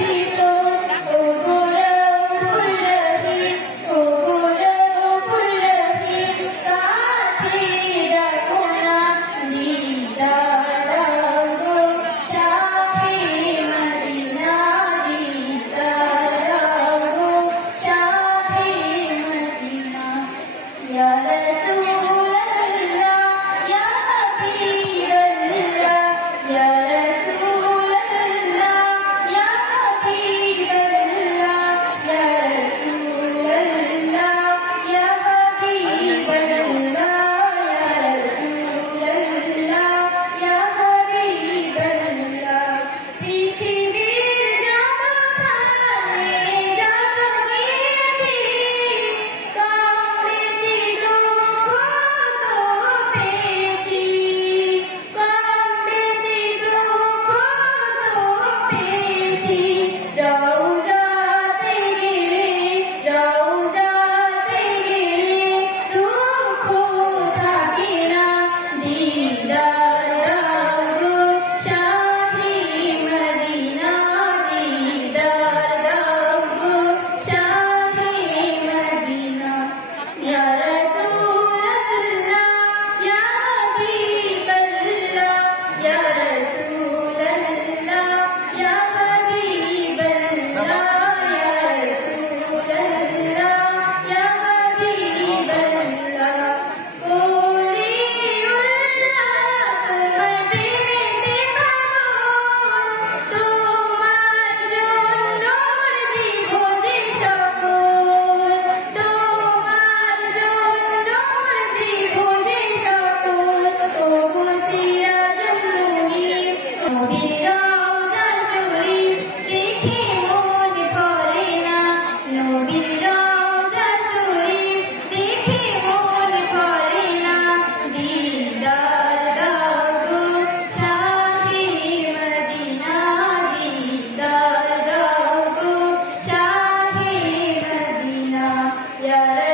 You. Yeah.